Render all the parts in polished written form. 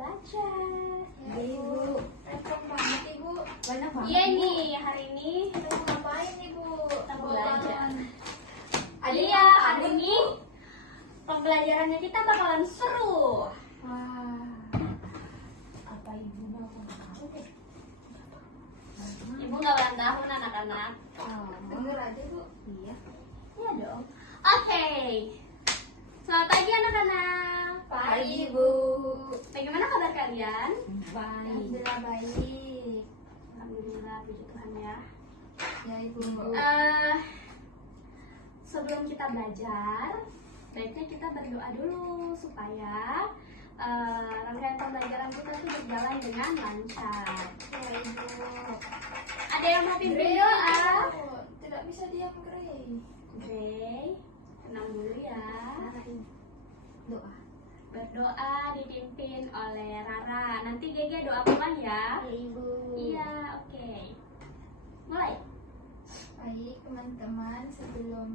belajar. Ya, Ibu. Repot banget, Ibu. Banyak banget. Iya nih, hari ini Kita mau ngapain, Ibu? kita belajar. Ada Iya, yang hari tahu, ini Bu? pembelajarannya kita bakalan seru. Wah. Apa Ibu mau tahu deh? Ibu nggak ulang tahun anak-anak. Dengar aja, Bu. Iya. Iya dong. Oke. Selamat pagi anak-anak. Pagi, Bu. Bagaimana kabar kalian? Alhamdulillah baik. Alhamdulillah, puji Tuhan ya. Ya, Ibu. Sebelum kita belajar, baiknya kita berdoa dulu supaya rangkaian pembelajaran kita tuh berjalan dengan lancar. Ya, Ibu. Ada yang mau pimpin doa? Tidak bisa diam, Grey. Oke, tenang dulu ya. Doa. Berdoa dipimpin oleh Rara. Nanti Gege doa pulang ya. Ya, Ibu. Iya, oke. Mulai. Baik teman-teman, sebelum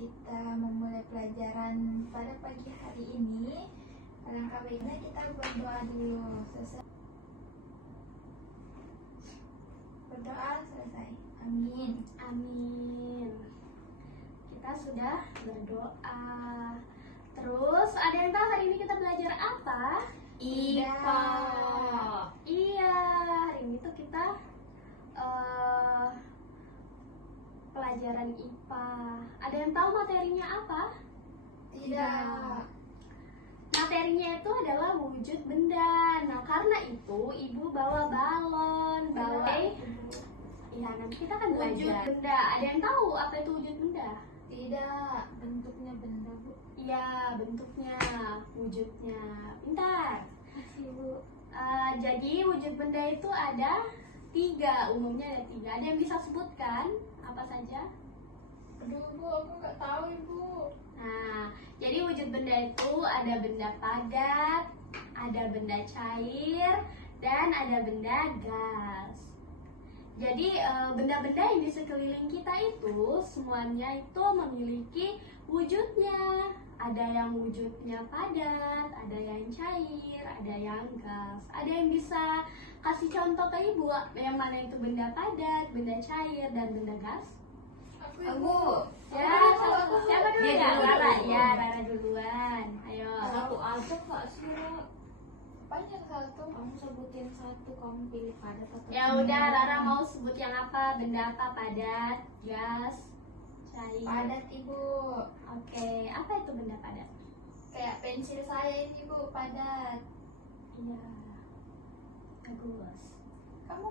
kita memulai pelajaran pada pagi hari ini, alangkah baiknya kita berdoa dulu. Berdoa selesai. Amin. Amin. Kita sudah berdoa. Terus ada yang tahu hari ini kita belajar apa? IPA. Iya, hari ini tuh kita pelajaran IPA. Ada yang tahu materinya apa? Tidak. Materinya itu adalah wujud benda. Nah, karena itu ibu bawa balon, Iya, nanti kita akan belajar Wujud benda. Ada yang tahu apa itu wujud benda? Tidak. Bentuknya benda, Bu. Iya, bentuknya, wujudnya. Pintar. Kasih, Bu. Jadi wujud benda itu ada 3, umumnya ada 3. Ada yang bisa sebutkan apa saja? Aduh, Bu, aku nggak tahu, Ibu. Nah, jadi wujud benda itu ada benda padat, ada benda cair, dan ada benda gas. Jadi benda-benda yang di sekeliling kita itu semuanya itu memiliki wujudnya. Ada yang wujudnya padat, ada yang cair, ada yang gas. Ada yang bisa kasih contoh ke ibu yang mana itu benda padat, benda cair, dan benda gas? Aku. Ya, siapa dulu Dia ya? dulu. Rara, ya Rara duluan. Ayo. Satu aja Kak Sira. Apanya satu? Kamu sebutin satu, kamu pilih padat atau Ya udah, Rara mau sebut yang apa? Benda apa? Padat, gas, cair. padat, Ibu. Oke, apa itu benda padat? Kayak pensil saya ini, Bu, padat. Iya. Bagus. Kamu?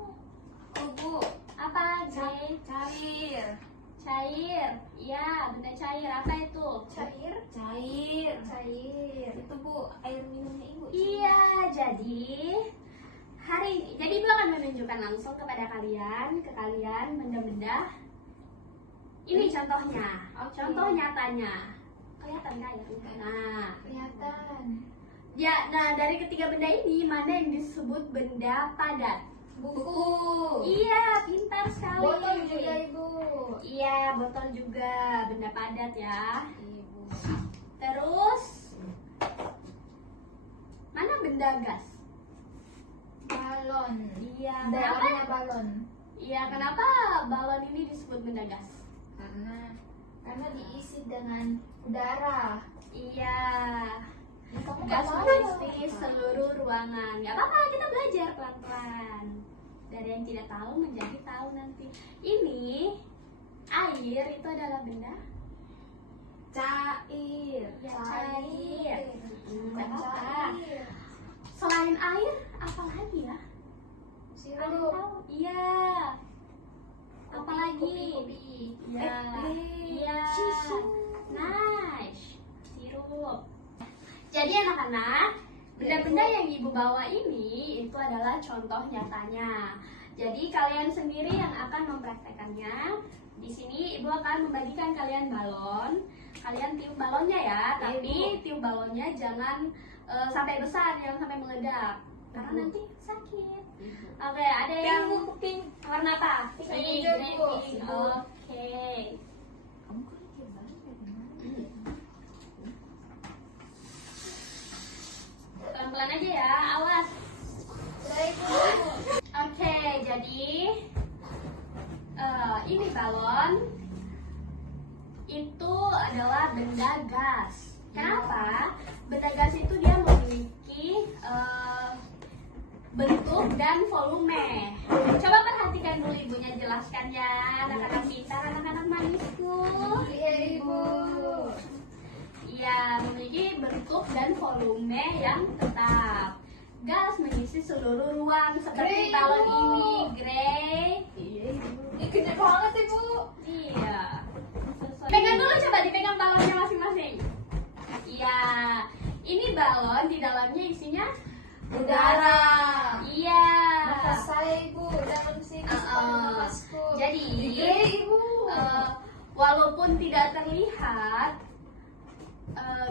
Oh, Bu. Apa, Jay? Cair. Cair. Iya, benda cair. Apa itu? Cair? Cair. Cair. Itu Bu, air minumnya Ibu. Iya, jadi Ibu akan menunjukkan langsung kepada kalian, benda-benda. Ini contohnya, Oke. contoh nyatanya. Kelihatan nggak ya? Nah, Kelihatan. ya, nah dari ketiga benda ini mana yang disebut benda padat? Buku. Iya, pintar sekali. Botol juga, Ibu. Iya, botol juga benda padat ya. Ibu. Terus mana benda gas? Balon. Iya, Dalamnya kenapa? balon. Iya, kenapa balon ini disebut benda gas? Karena diisi dengan udara. Iya, Kamu gas nggak tahu. mengisi seluruh ruangan. Gak apa-apa, kita belajar pelan-pelan. Dari yang tidak tahu menjadi tahu nanti. Ini air itu adalah benda Cair. ya, cair. Bukan Gak apa-apa. cair. Selain air, apa lagi ya? Ada yang Sirup. tahu? Iya. Apa lagi? Kopi. Iya. Iya. Susu. Nice. Sirup. Jadi anak-anak, benda-benda yang ibu bawa ini itu adalah contoh nyatanya. Jadi kalian sendiri yang akan mempraktekannya. Di sini ibu akan membagikan kalian balon. Kalian tiup balonnya ya, tapi tiup balonnya jangan sampai besar, jangan sampai meledak. Karena nanti sakit. Oke, ada yang warna apa? Pink, Pink, green, Bu. pink. Oke. Kamu kok tiup balon dari mana? Pelan-pelan aja ya, awas. bentuk dan volume. Coba perhatikan dulu ibunya jelaskan ya, anak-anak pintar, anak-anak manisku. Iya Ibu. Iya, memiliki bentuk dan volume yang tetap. Gas mengisi seluruh ruang seperti Grey, balon Ibu. ini, Grey. Iya ibu. Ini gede banget Ibu. Iya. Pegang dulu, coba dipegang balonnya masing-masing. Iya. Ini balon, di dalamnya isinya Udara. Iya. Nafas saya Ibu dalam sini separuh nafasku. Jadi, Gede Ibu. walaupun tidak terlihat,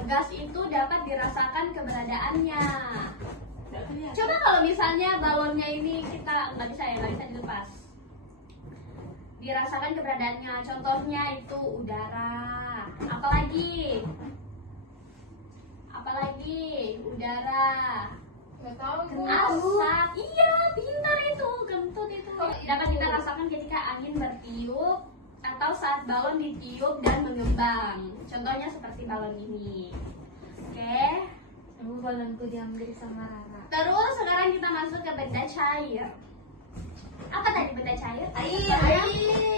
gas itu dapat dirasakan keberadaannya. Coba kalau misalnya balonnya ini kita nggak bisa dilepas. Dirasakan keberadaannya. Contohnya itu udara. Apalagi udara. Nggak tahu Ibu. Asap. Iya, pintar itu. Kentut itu. Oh, Dapat itu. kita rasakan ketika angin bertiup atau saat balon ditiup dan mengembang. Contohnya seperti balon ini. Oke. Ibu balonku diambil sama Rara. Terus sekarang kita masuk ke benda cair. Apa tadi benda cair? Air.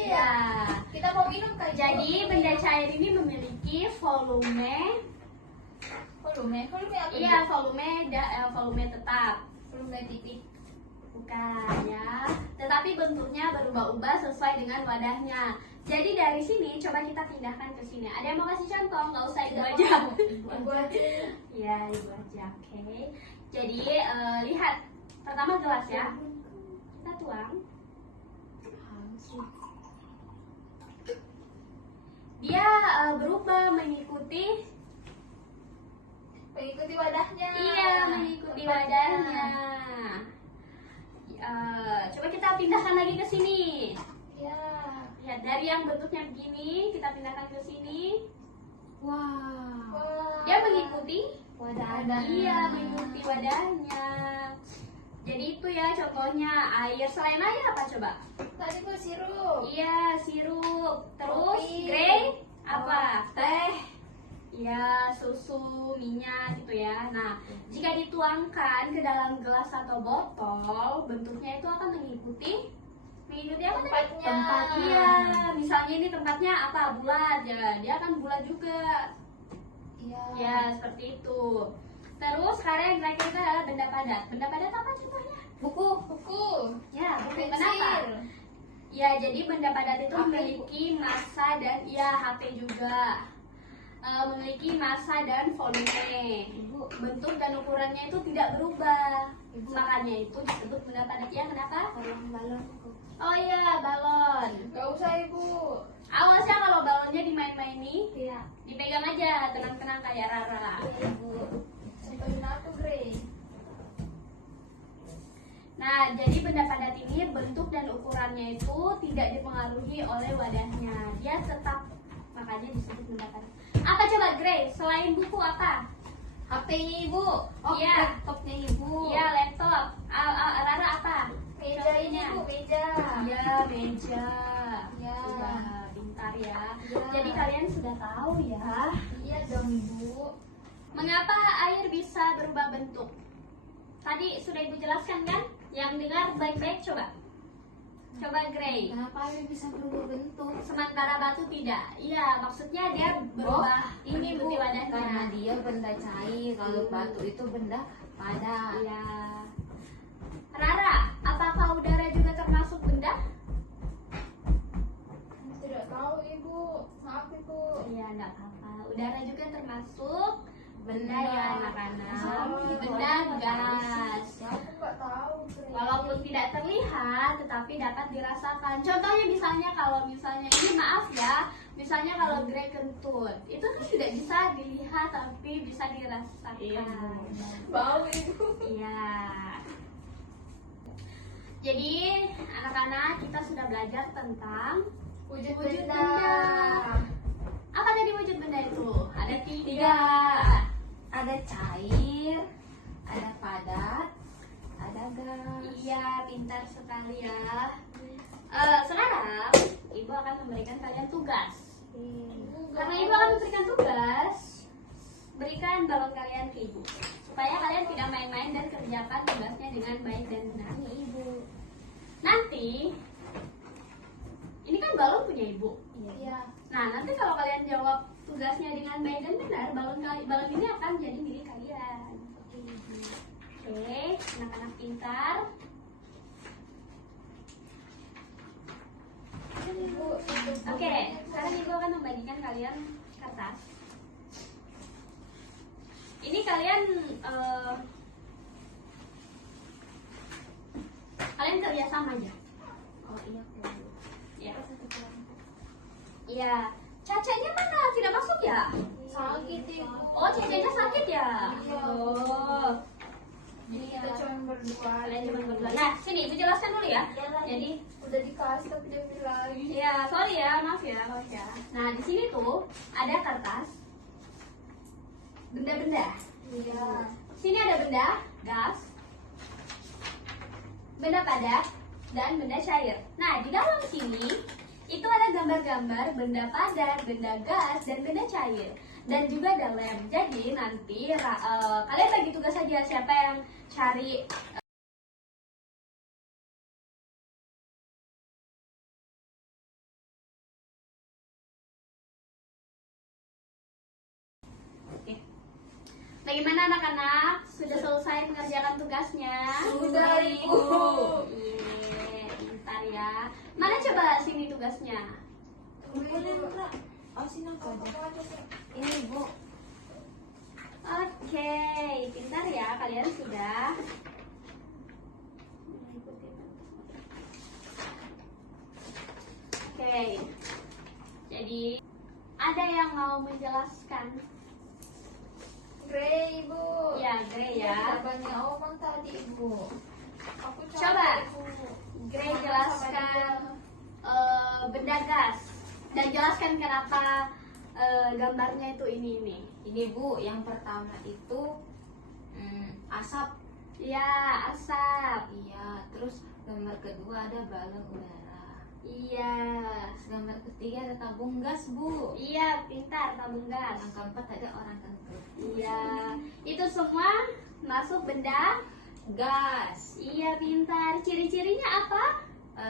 Ya. Kita mau minum kan? Jadi benda cair ini memiliki volume. Volume apa? Iya, volume tetap. Volume titik. Bukan ya. Tetapi bentuknya berubah-ubah sesuai dengan wadahnya. Jadi dari sini coba kita pindahkan ke sini. Ada yang mau kasih contoh? Nggak usah ibu aja. Ibu aja. Ya, ibu aja. Oke. Jadi lihat. Pertama gelas ya. Kita tuang. Dia berubah mengikuti wadahnya. Iya, mengikuti wadahnya. Coba kita pindahkan lagi ke sini. Ya. Lihat dari yang bentuknya begini, kita pindahkan ke sini. Wow. Wah. Dia mengikuti Wadahnya. Iya, mengikuti wadahnya. Jadi itu ya contohnya air. Selain air apa coba? Tadi Bu sirup. Iya, sirup. Terus Kopi. Grey apa? Teh. Ya, susu, minyak gitu ya. Nah, jika dituangkan ke dalam gelas atau botol, bentuknya itu akan mengikuti apa tadi? Tempatnya. Iya, misalnya ini tempatnya apa? Bulat ya. Dia akan bulat juga. Iya. Ya, seperti itu. Terus sekarang yang terakhir itu adalah benda padat. Benda padat apa contohnya? Buku. Buku. Ya, buku. Pensil. Kenapa? Ya, jadi benda padat itu HP. memiliki massa dan HP juga. Memiliki massa dan volume. Ibu. Bentuk dan ukurannya itu tidak berubah. Ibu. Makanya itu disebut benda padat. Ya, kenapa? Tolong balonku. Oh iya, balon. Gak usah Ibu. Awas ya kalau balonnya dimain-maini, Iya. dipegang aja tenang-tenang kayak Rara. Iya Ibu. Sampaiin aku Grey. Nah, jadi benda padat ini bentuk dan ukurannya itu tidak dipengaruhi oleh wadahnya. Dia tetap, makanya disebut benda padat. Apa coba Grey? Selain buku apa? HP-nya ibu. Oh, Iya. laptopnya ibu. Iya, laptop. Rara apa? Meja ini Bu, meja. Iya, meja. Ya. Udah pintar ya. Ya. Jadi kalian sudah tahu ya, Iya dong Bu. mengapa air bisa berubah bentuk? Tadi sudah ibu jelaskan kan? Yang dengar baik-baik coba. Coba Grey. Kenapa air bisa berubah bentuk? Sementara batu tidak. Iya, maksudnya dia berubah Ini bu, mengikuti wadahnya. karena dia benda cair. Kalau batu itu benda padat. Iya. Rara, apakah udara juga termasuk benda? Tidak tahu Ibu. Maaf Ibu. Iya, enggak apa-apa. Udara juga termasuk benda Benda. ya anak-anak. Oh, Benda gas. Aku nggak tahu Grey. Walaupun tidak terlihat, tetapi dapat dirasakan. Contohnya misalnya kalau misalnya ini maaf ya, misalnya kalau Grey kentut, itu kan tidak bisa dilihat tapi bisa dirasakan. Iya, Bu. Bau Ibu. Iya. Jadi anak-anak kita sudah belajar tentang Wujud wujud benda. benda. Apa tadi wujud benda itu? Ada tiga. Ada cair, ada padat, ada gas. Iya, pintar sekali ya. Sekarang ibu akan memberikan kalian tugas. Karena ibu akan memberikan tugas, berikan balon kalian ke ibu supaya kalian tidak main-main dan kerjakan tugasnya dengan baik dan benar. Ini ibu. Nanti ini kan balon punya ibu. Iya. Nah, nanti kalau kalian jawab tugasnya dengan baik dan benar, balon ini akan jadi milik kalian. Oke, anak-anak pintar. Ibu. Oke, sekarang ibu akan membagikan kalian kertas. Ini kalian kalian kerja sama aja. Oh iya, Bu. Ya. Iya. Cacanya mana? Tidak masuk ya? Sakit ibu. Oh, cacanya sakit ya? Iya. Oh. Jadi kita cuma berdua. Kalian cuma berdua. Nah, sini ibu jelaskan dulu ya. Jadi, Udah dikasih tapi dia bilang. ya sorry ya, maaf ya. Nah, di sini tuh ada kertas, benda-benda. Iya. Sini ada benda gas, benda padat, dan benda cair. Nah, di dalam sini itu ada gambar-gambar benda padat, benda gas, dan benda cair. Dan juga ada lem. Jadi nanti kalian bagi tugas saja siapa yang cari Oke. Bagaimana anak-anak? Sudah selesai mengerjakan tugasnya? Sudah, Ibu. Iya, pintar ya. Mana coba sini tugasnya? Oh, sini aku aja. Ini, Bu. Oke, pintar ya kalian sudah. Oke, jadi ada yang mau menjelaskan? Grey ibu. Ya, Grey ya. Banyak omong tadi ibu. Aku Coba. Ibu. Grey Sama jelaskan benda gas dan jelaskan kenapa gambarnya itu ini. Ini, Bu, yang pertama itu asap. Ya, asap. Iya, terus gambar kedua ada balon udara. Iya. Terus gambar ketiga ada tabung gas, Bu. Iya, pintar, tabung gas. Yang keempat ada orang kentut. Iya. Itu semua masuk benda. Gas. Iya, pintar. Ciri-cirinya apa?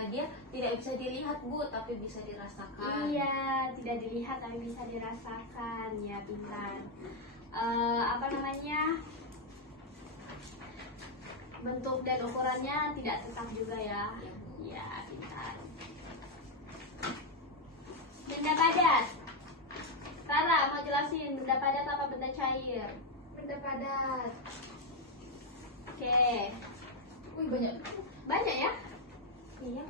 Dia tidak bisa dilihat, Bu, tapi bisa dirasakan. Iya, tidak dilihat tapi bisa dirasakan. Ya, pintar. Apa namanya? Bentuk dan ukurannya tidak tetap juga ya. Iya, Bu. Iya, pintar. Benda padat. Sarah mau jelasin benda padat apa benda cair? Benda padat. Oke. Wih banyak. Banyak ya? Iya.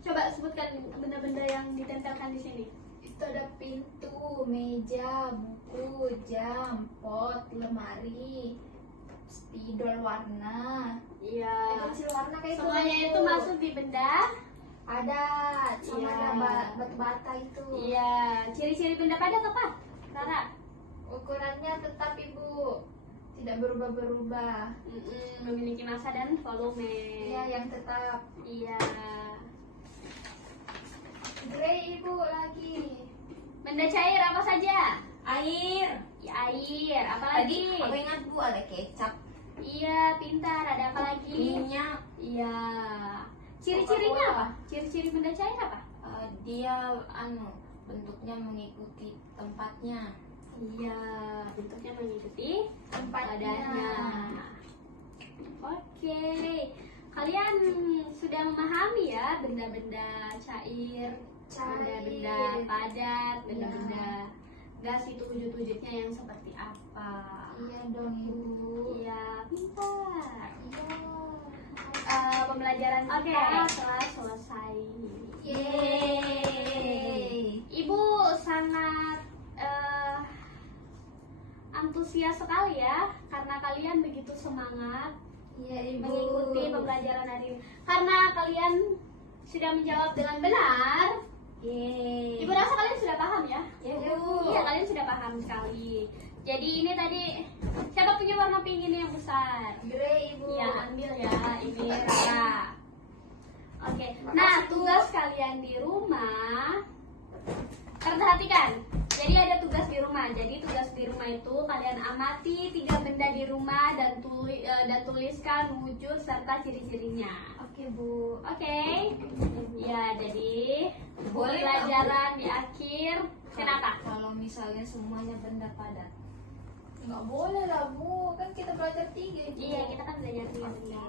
Coba sebutkan benda-benda yang ditempelkan di sini. Itu ada pintu, meja, buku, jam, pot, lemari, spidol warna. Iya. Pensil warna kayak Semuanya itu masuk di benda. Ada sama Iya. ada batu bata itu. Iya. Ciri-ciri benda padat apa? Sarah? Ukurannya tetap ibu, tidak berubah-berubah. Memiliki massa dan volume. Iya yang tetap. Iya. Grey ibu lagi. Benda cair apa saja? Air. Ya, air. Apa Tadi lagi? aku ingat, Bu, ada kecap, Iya, pintar. Ada apa lagi? minyak. Iya. Ciri-cirinya apa? Ciri-ciri benda cair apa? Dia bentuknya mengikuti tempatnya. Iya, bentuknya mengikuti Tempatnya. badannya. Oke, kalian sudah memahami ya benda-benda cair, benda-benda padat, benda-benda gas itu wujud-wujudnya yang seperti apa? Iya dong ibu. Iya, pintar. Iya. Pembelajaran kita telah selesai. Yeay. Ibu sangat antusias sekali ya karena kalian begitu semangat Iya ibu. mengikuti pembelajaran hari ini. Karena kalian sudah menjawab dengan benar. Yeay. Ibu rasa kalian sudah paham ya? Ya, Iya, Bu. Iya, kalian sudah paham sekali. Jadi ini tadi siapa punya warna pink ini yang besar? Grey ibu. Iya, ambil ya. Ini Rara. Oke. Nah, tugas kalian di rumah perhatikan. Jadi ada tugas di rumah rumah. Jadi tugas di rumah itu kalian amati 3 benda di rumah dan tuliskan wujud serta ciri-cirinya. Oke, Bu. Oke. Ya, jadi Boleh, pelajaran di akhir. Kenapa? Kalau misalnya semuanya benda padat. Nggak boleh lah, Bu. Kan kita belajar 3. Bu. Iya, kita kan belajar 3 benda.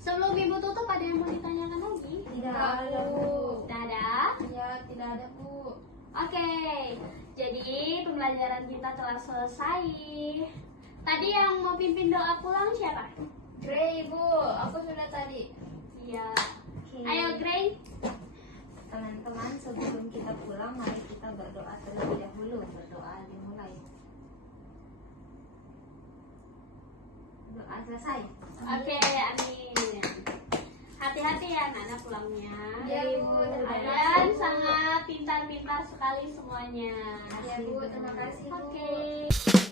Sebelum ibu tutup, ada yang mau ditanyakan lagi? Tidak ada, Bu. Tidak ada? Ya, tidak ada, Bu. Oke, jadi pembelajaran kita telah selesai. Tadi yang mau pimpin doa pulang siapa? Grey, Bu. Aku sudah tadi. Iya. Oke. Ayo Gray. Teman-teman, sebelum kita pulang, mari kita berdoa terlebih dahulu. Berdoa dimulai. Doa selesai. Oke, amin. Hati-hati ya anak-anak pulangnya. Iya, Bu. Terima Kalian kasih, Bu. sangat pintar-pintar sekali semuanya. Iya, Bu. Terima kasih, Bu. Oke.